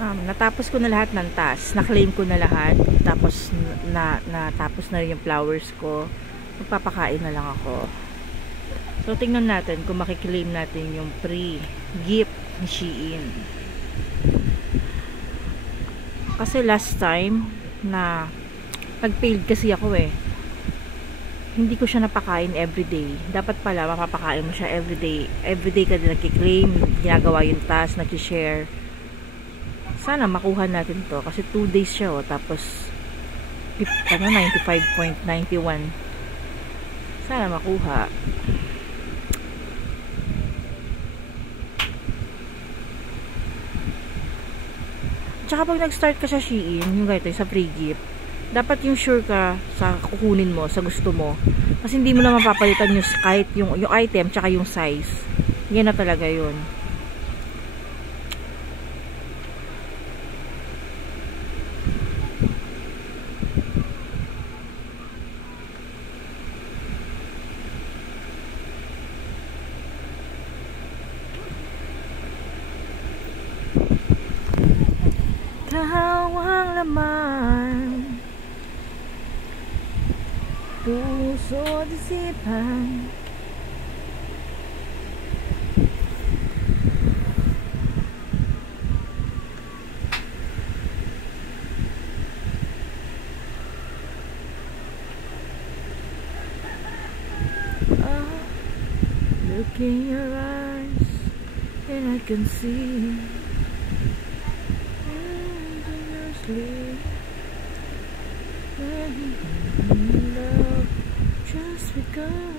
Natapos ko na lahat ng task. Na-claim ko na lahat. Tapos, natapos na rin yung flowers ko. Magpapakain na lang ako. So, tingnan natin kung makiklaim natin yung free gift ni Shein. Kasi last time, nag-failed kasi ako eh. Hindi ko siya napakain everyday. Dapat pala, mapapakain mo siya everyday. Everyday ka din nagkiklaim, ginagawa yung task, nag-share. Sana makuha natin to. Kasi 2 days siya oh. Tapos, 95.91. Sana makuha. Tsaka pag nag-start ka sa Shein, yung ganito, sa free gift, dapat yung sure ka sa kukunin mo, sa gusto mo. Kasi hindi mo na mapapalitan yung kahit yung item, tsaka yung size. Yan na talaga yun. Kahawang laman, puso at isipan, look in your eyes and I can see love just begun.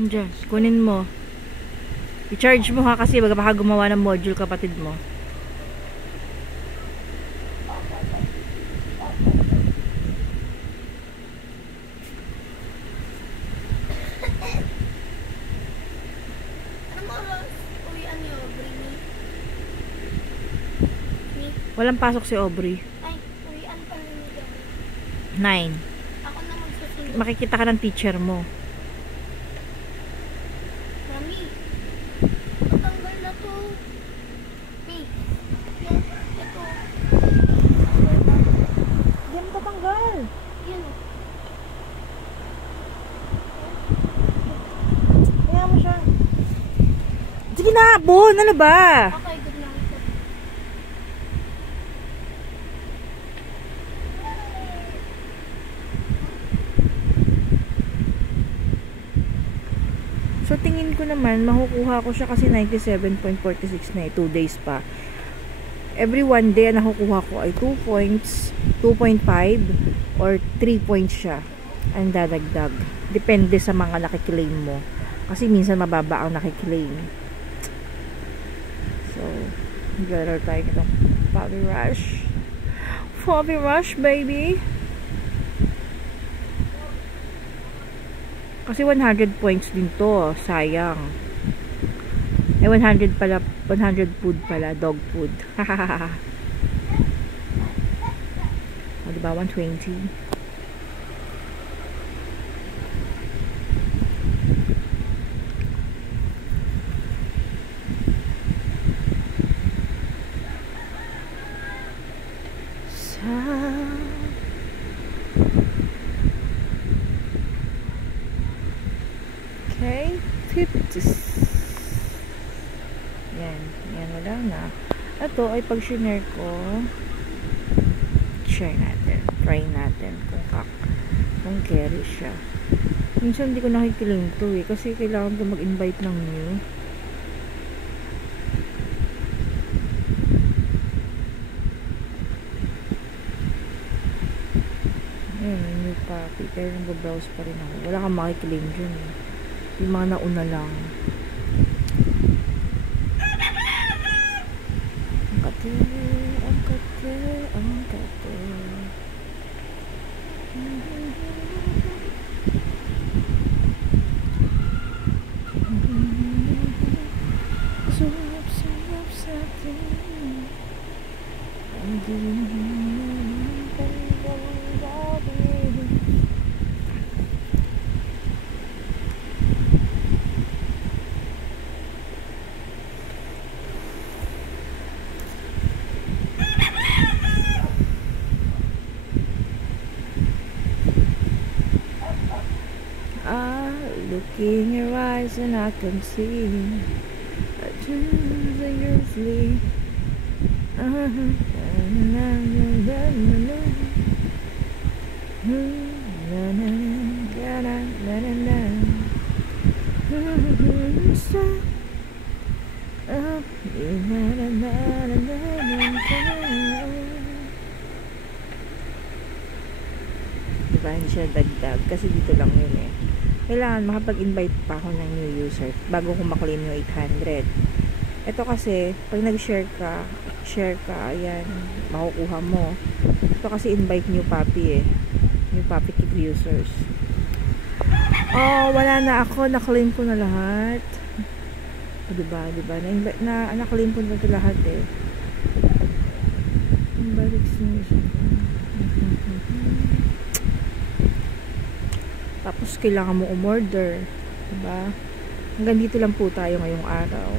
Diyan, kunin mo. I-charge mo ha kasi baka gumawa ng module kapatid mo. Walang pasok si Aubrey. Ay, uwian pa rin nila. 9. Ako na magsusunod. Makikita ka ng teacher mo. Mami, matanggal na to. Hey, yan, ito. Yan tatanggal. Yan. Kaya mo siya. Sige na, Bon. Ano ba? Okay, good lang. So, tingin ko naman, makukuha ko siya kasi 97.46 na 2 days pa. Every 1 day, nakukuha ko ay 2 points, 2.5, or 3 points siya. Ang dadagdag. Depende sa mga nakiklaim mo. Kasi minsan mababa ang nakiklaim. So, better tayo itong Bobby Rush. Bobby Rush, baby! Kasi 100 points din to. Sayang. Eh, 100 pala. 100 food pala. Dog food. O, diba? 120. Okay, 50. Yan, yan, wala na. Ito ay pag shinare ko, share natin. Try natin kung carry siya. Minsan hindi ko nakikilim to eh. Kasi kailangan ko mag-invite ng new. Ayun, new copy. Pero nag-browse pa rin ako. Wala kang makikilim dyan eh. Yung mga nauna lang. Ang kate, ang kate, ang kate. Sarap, sarap sa atin. Ang dilim ng gabi. Look in your eyes and I can see that you're flee. Diba hindi siya dagdag kasi dito lang yun eh. Kailangan makapag-invite pa ako ng new user bago ko maklaim yung 800. Ito kasi pag nag-share ka, ayan, makukuha mo. Ito kasi invite new puppy eh. New puppy keep users. Oh, wala na ako, na-claim ko na lahat. Diba? Na-claim ko na ito lahat eh. Balik siya. Tapos kailangan mo umorder, diba? Hanggang dito lang po tayo ngayong araw.